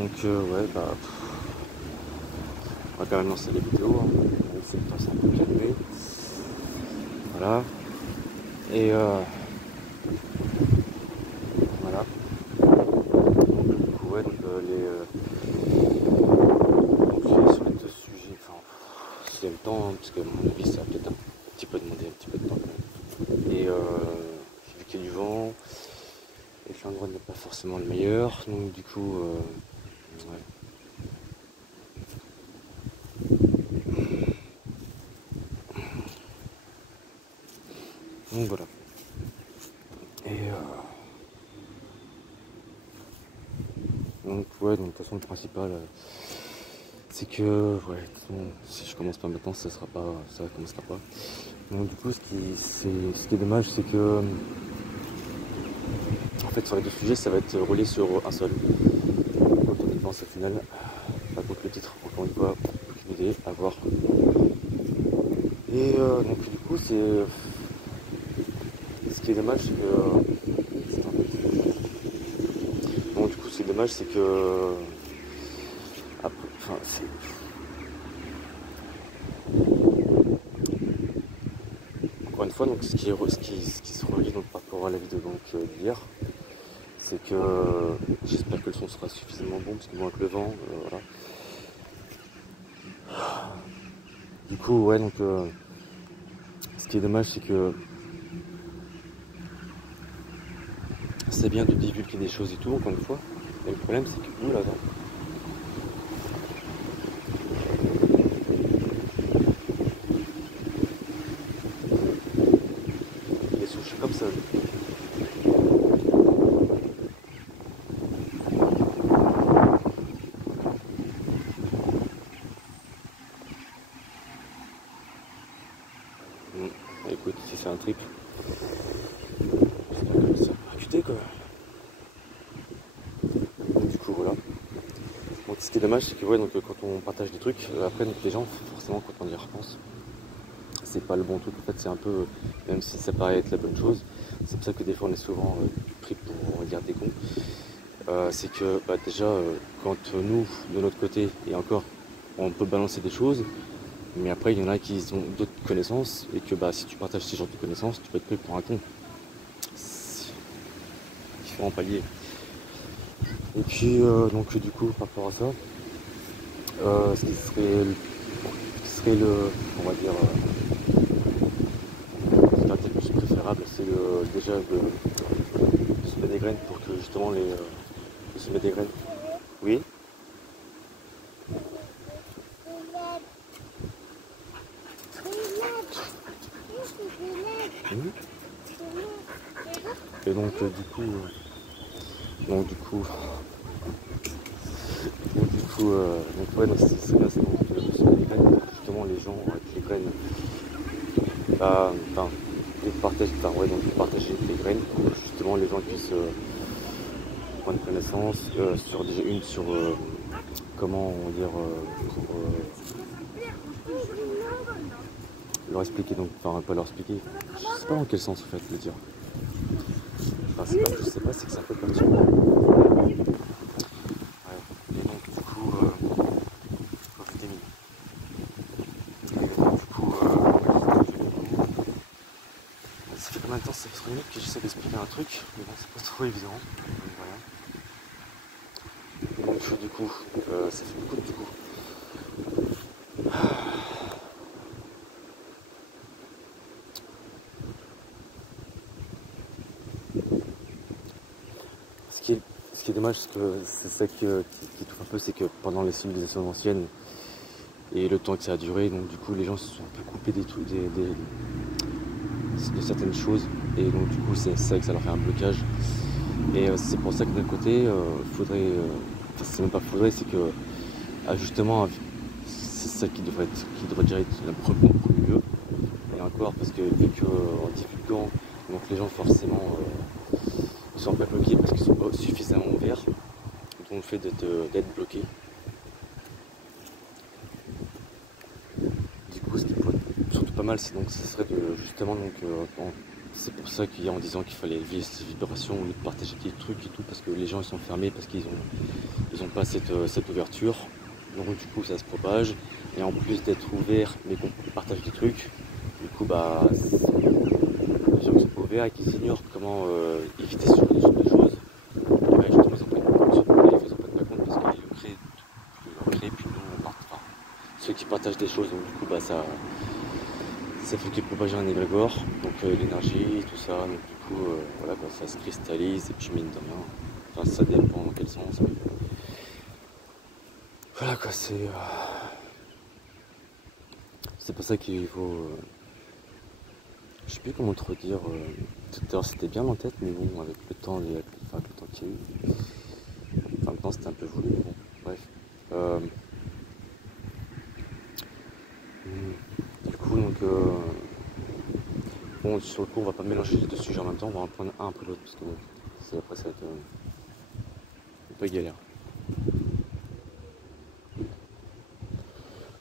Donc ouais, bah on va quand même lancer les vidéos, hein. Même si le temps s'est un peu calmé. Voilà. Et voilà. Donc du coup ouais, donc donc, sur les deux sujets, enfin s'il y a le temps, hein, parce que à mon avis ça va peut-être un petit peu demander un petit peu de temps quand même. Et vu qu'il y a du vent, et que l'endroit n'est pas forcément le meilleur, donc du coup ouais. Donc voilà. Et donc ouais, donc de toute façon le principal c'est que ouais, de toute façon, si je commence pas maintenant ça commencera pas. Donc du coup ce qui est dommage c'est que en fait sur les deux sujets ça va être roulé sur un seul. Quand on y pense au final, pas contre le titre, encore une fois, aucune idée, à voir. Et donc du coup c'est. Ce qui est dommage c'est que. Bon du coup ce qui est dommage c'est que. Enfin c'est. Encore une fois, donc ce qui se relie donc par rapport à la vidéo donc d'hier, c'est que j'espère que le son sera suffisamment bon parce que bon avec le vent, voilà. Du coup ouais donc ce qui est dommage c'est que c'est bien de divulguer des choses et tout encore une fois, mais le problème c'est que là il est souché comme ça. Écoute, si c'est un trip, j'espère que ça va percuter quoi. Donc, du coup voilà. Donc ce qui est dommage c'est que ouais donc quand on partage des trucs, après donc les gens forcément quand on y repense, c'est pas le bon truc en fait, c'est un peu, même si ça paraît être la bonne chose, c'est pour ça que des fois on est souvent pris pour on va dire des cons. C'est que bah, déjà quand nous de notre côté et encore on peut balancer des choses, mais après il y en a qui ont d'autres connaissances et que bah si tu partages ces genres de connaissances tu peux être pris pour un con. C'est différents paliers. Et puis donc du coup par rapport à ça, ce qui serait le on va dire peut-être plus préférable c'est déjà de semer des graines pour que justement de semer des graines. Oui. Mhm. Et donc donc du coup donc ouais donc c'est bien c'est donc de semer des graines pour que justement les gens avec les graines bah enfin de partager enfin ouais donc de partager les graines pour que justement les gens puissent prendre connaissance sur déjà une sur comment on va dire pour leur expliquer donc enfin pas leur expliquer je sais pas dans quel sens en fait le dire enfin c'est pas je sais pas c'est que c'est un peu perturbant. Ouais. Et donc du coup faut vitamine. Et donc, du coup ça fait combien de temps ça fait 3 minutes que j'essaie d'expliquer un truc mais bon c'est pas trop évident donc voilà. Et donc du coup ça fait beaucoup du coup. Ce qui est dommage, c'est ça qui touche un peu, c'est que pendant les civilisations anciennes et le temps que ça a duré, donc du coup les gens se sont un peu coupés des trucs, de certaines choses, et donc du coup c'est ça que ça leur fait un blocage. Et c'est pour ça que d'un côté, faudrait, enfin c'est même pas faudrait, c'est que justement c'est ça qui devrait déjà être le premier lieu. Et encore parce que vu qu'en divulguant, donc les gens forcément ils sont pas bloqués parce qu'ils sont pas suffisamment ouverts, donc le fait d'être bloqué. Du coup ce qui pourrait être surtout pas mal c'est donc ce serait de justement donc c'est pour ça qu'il y a en disant qu'il fallait élever ces vibrations ou partager des trucs et tout, parce que les gens ils sont fermés, parce qu'ils ont pas cette ouverture. Donc du coup ça se propage. Et en plus d'être ouvert mais qu'on partage des trucs, du coup bah les gens qui sont pas ouverts et qui ignorent comment éviter ce genre de choses, bah, justement ils en prennent pas compte. Et ils en prennent pas compte parce qu'ils le créent, puis nous on part. Enfin, ceux qui partagent des choses, donc du coup bah ça fait que propager un égrégore, donc l'énergie, tout ça, donc du coup voilà quoi, ça se cristallise et puis mine de rien. Enfin ça dépend dans quel sens. Mais voilà quoi, c'est pour ça qu'il faut. Je sais plus comment te redire. Tout à l'heure c'était bien en tête, mais bon, avec le temps, enfin, avec le temps qu'il y a eu. Enfin, le temps c'était un peu voulu, mais bon, bref. Du coup, donc. Bon, sur le coup, on va pas mélanger les deux sujets en même temps, on va en prendre un après l'autre, parce que bon, après ça va être un peu galère.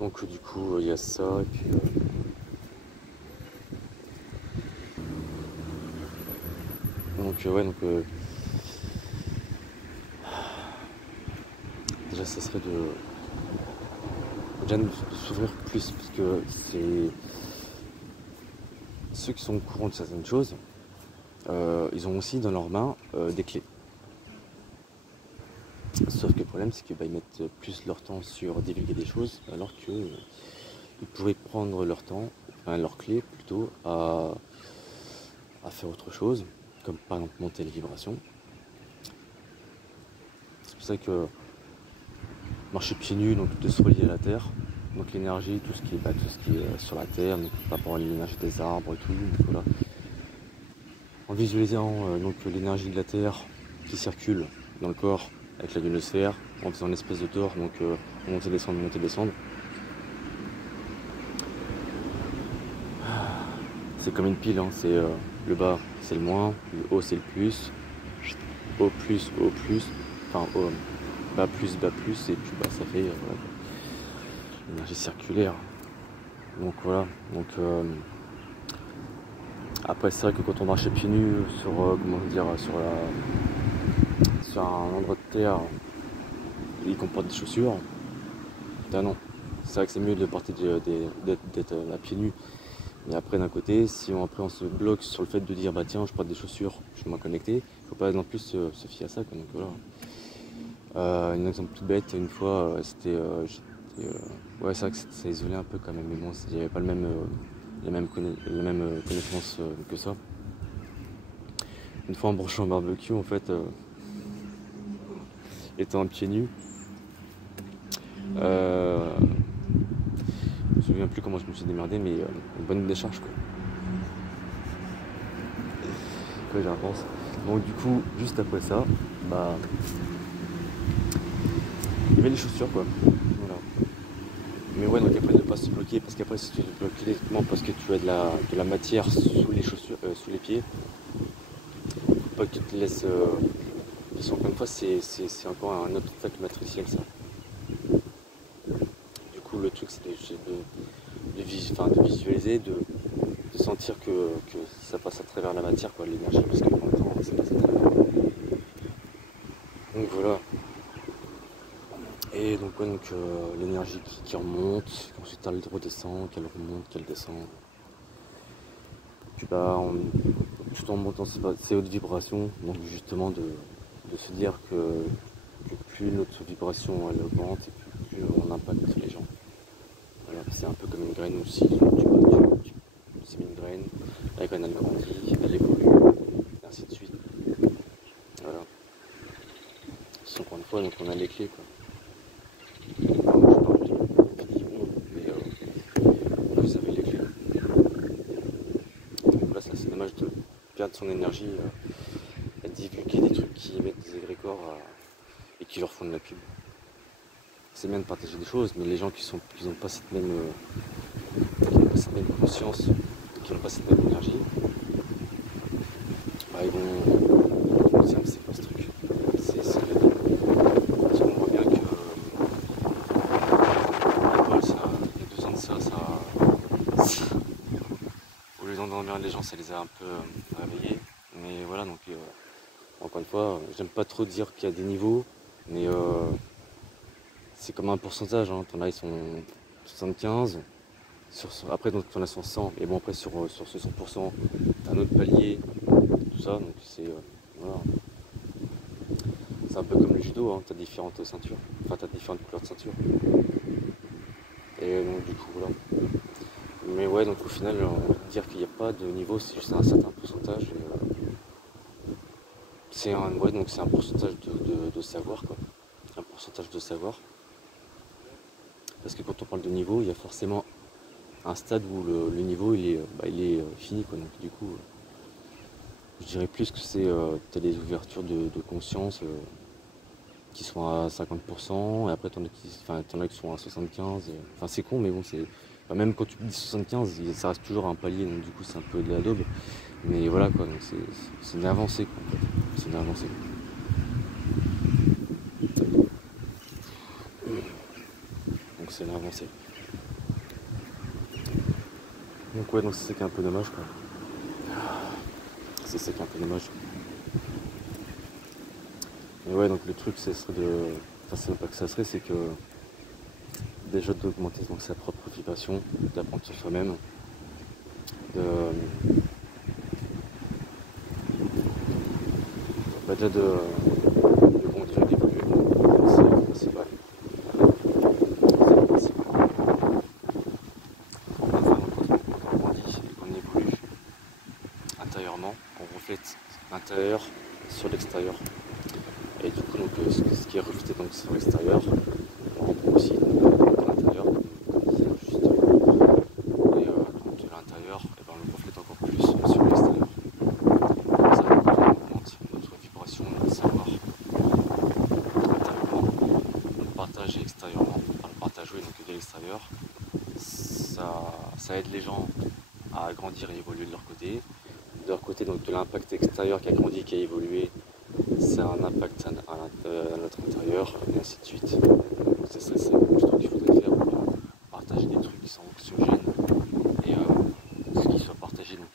Donc, du coup, il y a ça, et puis. Donc, ouais, donc. Déjà, ça serait déjà de s'ouvrir plus, parce que c'est. Ceux qui sont au courant de certaines choses, ils ont aussi dans leurs mains des clés. Sauf que le problème, c'est qu'ils mettent plus leur temps sur divulguer des choses, alors qu'ils pourraient prendre leur temps, enfin leurs clés plutôt, à faire autre chose, comme par exemple monter les vibrations. C'est pour ça que marcher pieds nus, donc de se relier à la terre, donc l'énergie, tout ce qui est sur la terre, donc par rapport à l'énergie des arbres et tout, donc voilà. En visualisant donc l'énergie de la terre qui circule dans le corps avec la ionosphère, en faisant une espèce de tore, donc monter, descendre. C'est comme une pile, hein, c'est le bas c'est le moins, le haut c'est le plus, haut plus, enfin haut, bas plus, et puis bah ça fait voilà, l'énergie circulaire. Donc voilà, donc après c'est vrai que quand on marche pieds nus sur comment dire sur un endroit de terre il comporte des chaussures, non, c'est vrai que c'est mieux de porter d'être à pieds nus. Mais après d'un côté, si on se bloque sur le fait de dire bah tiens je porte des chaussures, je suis moins connecté, faut pas non plus se fier à ça quoi, donc voilà. Un exemple tout bête, une fois ouais c'est vrai que ça isolé un peu quand même, mais bon il n'y avait pas les mêmes connaissances que ça. Une fois en branchant un barbecue en fait, étant pieds nus, je me souviens plus comment je me suis démerdé, mais une bonne décharge quoi. Quoi j'y repense. Donc du coup, juste après ça, bah il y avait les chaussures quoi. Voilà. Mais ouais, donc après ne pas se bloquer, parce qu'après si tu te bloques directement parce que tu as de la matière sous les chaussures, sous les pieds, faut pas que tu te laisses. Parce qu'encore une fois, c'est encore un obstacle matriciel ça. Du coup, le truc c'est de visualiser, de sentir que ça passe à travers la matière, quoi, l'énergie, parce que en même temps, ça passe à travers. Donc voilà. Et donc, ouais, l'énergie qui remonte, ensuite elle redescend, qu'elle remonte, qu'elle descend. Puis bah, tout en montant ces hautes vibrations, donc justement de se dire que plus notre vibration elle augmente, et plus on impacte les gens. Voilà, c'est un peu comme une graine aussi, tu sèmes une graine, la graine elle grandit, elle évolue, et ainsi de suite. Voilà. Encore une fois, donc on a les clés quoi. Alors, je parle du mais vous avez les clés. Donc là c'est dommage de perdre son énergie à divulguer des trucs qui émettent des égrégores et qui leur font de la pub. C'est bien de partager des choses, mais les gens qui n'ont pas cette même conscience, qui n'ont pas cette même énergie, bah ils vont dire mais c'est quoi ce truc, c'est parce qu'on voit bien que l'école, ça, il y a 2 ans de ça, au lieu d'endormir les gens l'ambiance ça les a un peu réveillés. Mais voilà, donc encore une fois, j'aime pas trop dire qu'il y a des niveaux, mais c'est comme un pourcentage, hein. T'en as ils sont 75, après donc t'en as sur 100, et bon après sur ce 100%, t'as un autre palier, tout ça, donc c'est voilà. C'est un peu comme le judo, hein. T'as différentes ceintures, enfin t'as différentes couleurs de ceinture. Et donc du coup voilà. Mais ouais, donc au final, dire qu'il n'y a pas de niveau, c'est juste un certain pourcentage. Ouais, donc c'est un pourcentage de savoir, quoi. Un pourcentage de savoir. Parce que quand on parle de niveau, il y a forcément un stade où le niveau il est fini, quoi. Donc du coup, je dirais plus que t'as des ouvertures de conscience qui sont à 50%, et après t'en as qui sont à 75. Enfin c'est con, mais bon, enfin, même quand tu dis 75, ça reste toujours un palier, donc du coup c'est un peu de la daube. Mais voilà quoi, donc c'est une avancée, quoi, en fait. C'est une avancée. Donc c'est une avancée. Donc ouais, donc c'est ça qui est un peu dommage, quoi. C'est ça qui est un peu dommage. Mais ouais, donc le truc, ça serait enfin c'est pas que ça serait, c'est que déjà d'augmenter donc sa propre vibration, d'apprendre sur soi-même, de bah déjà de grandir et d'évoluer. C'est le principal. C'est le principal. Enfin, quand on grandit et qu'on évolue intérieurement, on reflète l'intérieur sur l'extérieur. Et du coup, donc, ce qui est reflété donc, sur l'extérieur, on reprend aussi dans l'intérieur, comme disait juste. Et donc de l'intérieur, et ben, on le reflète encore plus sur l'extérieur. Comme ça, quand on augmente notre vibration, notre savoir intérieurement, on le partage extérieurement. Par le partage, donc de l'extérieur, ça aide les gens à grandir et évoluer de leur côté. De leur côté, donc de l'impact extérieur qui a grandi, qui a évolué, ça a un impact à notre intérieur, et ainsi de suite. Donc c'est plutôt qu'il faudrait faire, partager des trucs qui sont anxiogènes, et ce qui soit partagé donc,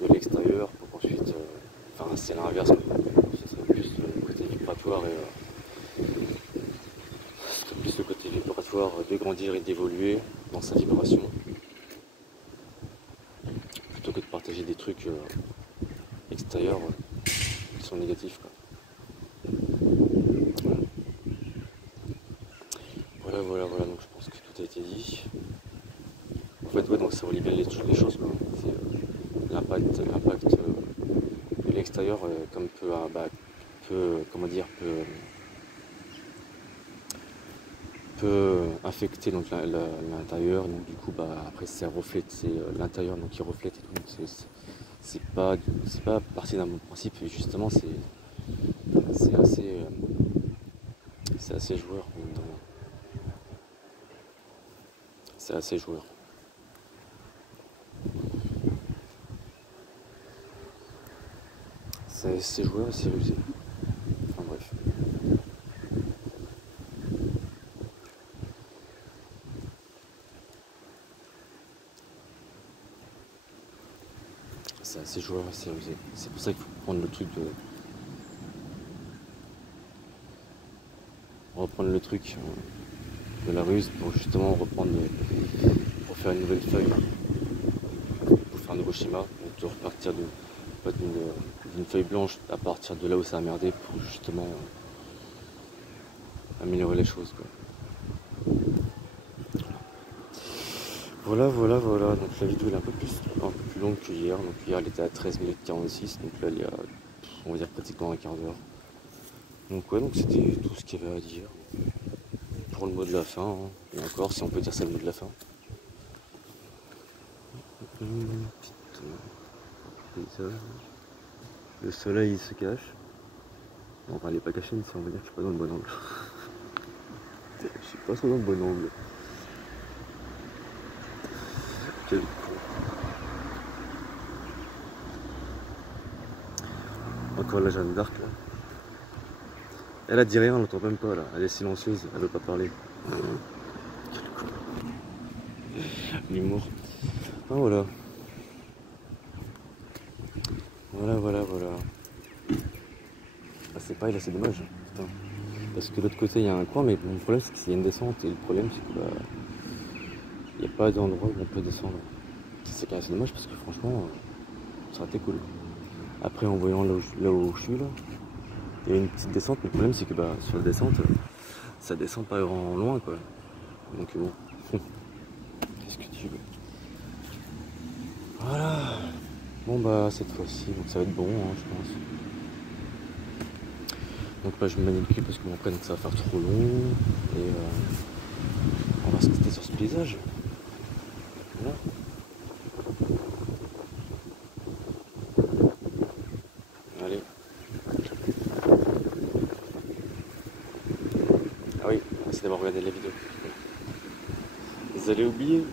de l'extérieur pour qu'ensuite, enfin c'est l'inverse, ce serait plus le côté vibratoire, ce serait plus le côté vibratoire de grandir et d'évoluer dans sa vibration, plutôt que de partager des trucs extérieurs qui sont négatifs, quoi. Voilà, donc je pense que tout a été dit. En fait, ouais, donc ça relie bien les choses, quoi. C'est l'impact de l'extérieur, comme comment dire, peut affecter donc l'intérieur, donc du coup, bah après ça reflète, c'est l'intérieur donc qui reflète et tout. Donc c'est pas parti d'un bon principe, et justement c'est assez joueur, notamment. C'est assez joueur. C'est assez joueur et c'est rusé. Enfin bref. C'est assez joueur et c'est rusé. C'est pour ça qu'il faut prendre le truc reprendre le truc de la ruse pour justement pour faire une nouvelle feuille, pour faire un nouveau schéma, donc de repartir d'une feuille blanche à partir de là où ça a merdé pour justement améliorer les choses, quoi. Voilà. Donc la vidéo elle est un peu plus longue que hier. Donc hier elle était à 13 minutes 46, donc là il y a, on va dire, pratiquement un quart d'heure. Donc ouais, donc c'était tout ce qu'il y avait à dire pour le mot de la fin, hein. Et encore, si on peut dire ça le mot de la fin. Paysage. Le soleil il se cache. Bon, enfin il est pas caché, mais si on va dire que je suis pas dans le bon angle. Je suis pas trop dans le bon angle. Quel con. Encore la Jeanne d'Arc là. Elle a dit rien, on l'entend même pas là. Elle est silencieuse, elle veut pas parler. Quel con. L'humour. Ah voilà. Voilà. Ah, c'est pareil, là c'est dommage. Putain. Parce que de l'autre côté il y a un coin, mais le problème c'est qu'il y a une descente. Et le problème c'est que bah, il n'y a pas d'endroit où on peut descendre. C'est quand même assez dommage parce que franchement, ça aurait été cool. Après, en voyant là où je suis, là, il y a une petite descente, mais le problème c'est que bah, sur la descente, ça descend pas vraiment loin quoi. Donc bon, qu'est-ce que tu veux. Voilà. Bon bah cette fois-ci, donc ça va être bon, hein, je pense. Donc bah, je me manie le cul parce que bon, après donc, ça va faire trop long. Et on va se quitter sur ce paysage. Voilà. Allez. Ah oui, merci d'avoir regardé la vidéo. Vous allez oublier.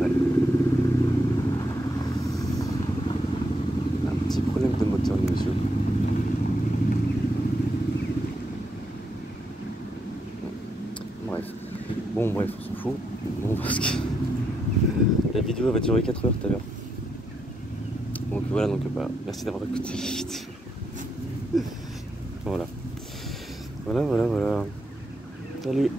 Ouais. Un petit problème de moteur, monsieur. Bref. Bon, bref, on s'en fout. Bon, parce que la vidéo va durer 4 heures tout à l'heure. Donc voilà, donc bah, merci d'avoir écouté la vidéo. Voilà. Voilà. Salut.